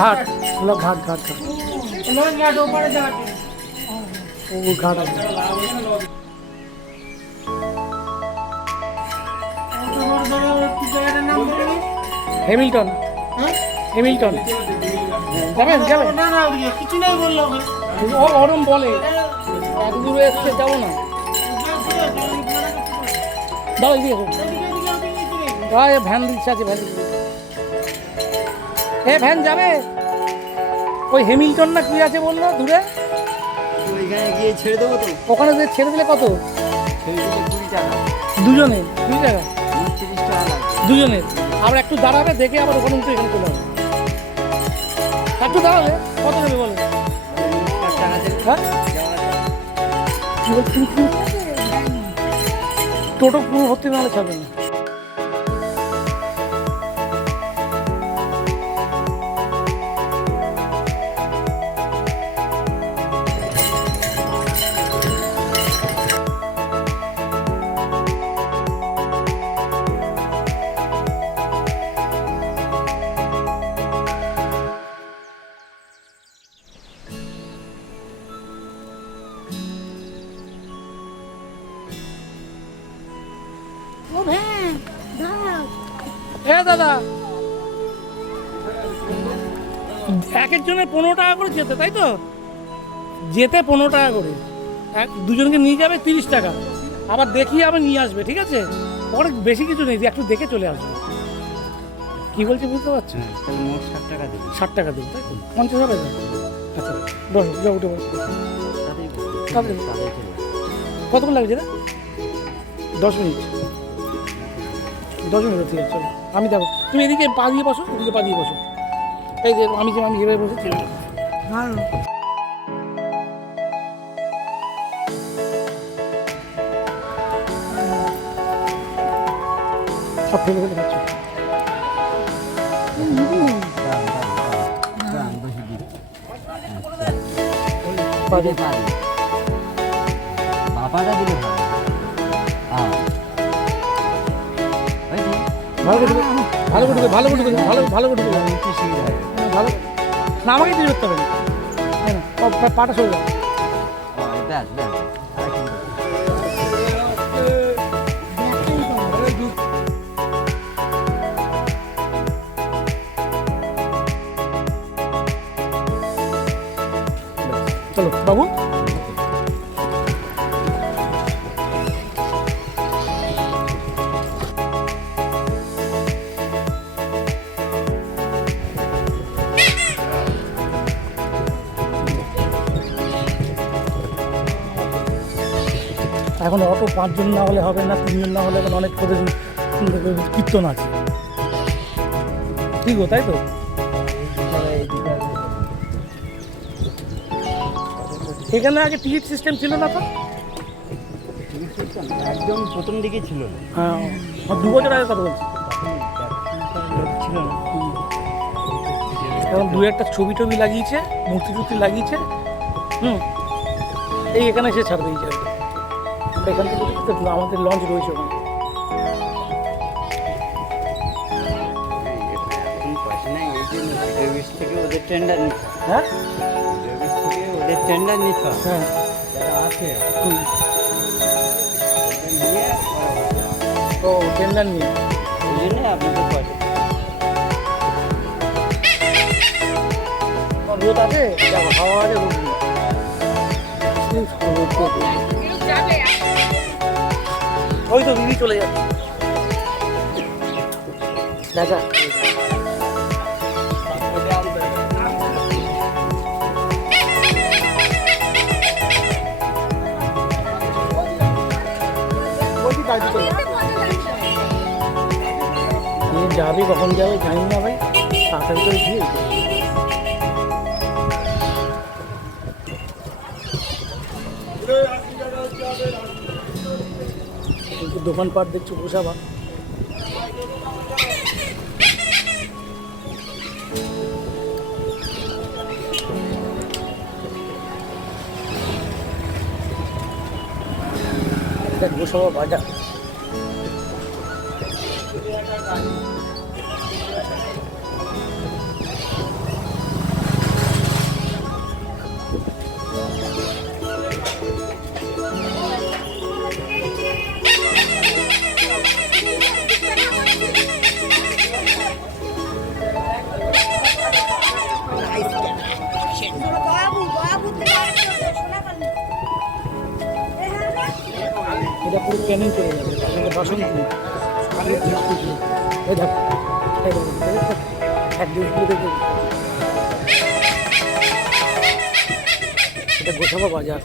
ঘাট হলো ঘাট ঘাট ঘাট ও ঘাট আছে। হ্যামিল্টন হ্যামিল্টন যাবেন যাবেন কিছু নেই বললো ও ওরম বলে এত দূরে এসছে যাবো না দাও দিয়ে ভ্যান দিচ্ছে আছে ভ্যান ভ্যান যাবে ওই হ্যামিল্টন না কি আছে বললো দূরে ওইখানে গিয়ে ছেড়ে দেবো তো ওখানে যে ছেড়ে দিলে কত ছেড়ে দিলে 20 টাকা দুজনে 20 টাকা 30 টাকা লাগবে দুজনের আবার একটু দাঁড়াবে দেখে আবার ওখানে উঠে এখানে চলে আসবে একটু দাঁড়াবে কত নেবে বলো টাকা দেবে হ্যাঁ কি বলছি টোটো পুরো ভর্তি নাহলে ছাড়বে না দাদা এক একজনের 15 টাকা করে যেতে তাই তো যেতে 15 টাকা করে দুজনকে নিয়ে যাবে 30 টাকা আবার দেখিয়ে আবার নিয়ে আসবে ঠিক আছে অনেক বেশি কিছু নেই একটু দেখে চলে আসবে কি বলছে বুঝতে পারছি মোট 60 টাকা দেবে 60 টাকা দেবে তাই তো 50 হবে আচ্ছা বসো যাও উঠে বসো কতক্ষণ লাগছে রে 10 মিনিট 10 মিনিট ঠিক আছে চলো আমি দেখো তুমি এদিকে পা দিয়ে বসো ওদিকে পা দিয়ে বসো এই যে আমি যেভাবে বসেছি ভালো সব ফেলে ফেলে খাচ্ছ বাবাটা দিলে ভালো করে ভালো করে ভালো ভালো করে ভালো না আমাকে দিয়ে করতে হবে না পাটা সরে যাও চলো বাবু এখন অটো 5 জন না হলে হবে না 3 জন না হলে এখন অনেক করে কীর্তন আছে ঠিক তাই তো এখানে আগে টিকিট সিস্টেম ছিল না তো একদম প্রথম দিকে ছিল না হ্যাঁ 2 বছর আগে কথা বলছি ছিল না এখন 2-1টা ছবি টবি লাগিয়েছে মূর্তি টুর্তি লাগিয়েছে এই এখানে এসে ছাড় দিয়েছে এখান থেকে আমাদের লঞ্চ রয়েছে ওখানে থেকে ওদের টেন্ডার নিতে হ্যাঁ থেকে ওদের টেন্ডার নিতে হ্যাঁ যারা আছে ও টেন্ডার নিয়ে ওই জন্য আপনাদের পয়সা রোদ আছে দেখো হাওয়া আছে রোদ নেই ওই তো দিদি চলে যাচ্ছে দেখা যাবে কখন যাবে জানি না ভাই তাড়াতাড়ি করে দিয়ে দোকানপাট দেখছো পোষাবা গোসাবা বাজার একদিন দেখে এটা গোসাবা বাজার।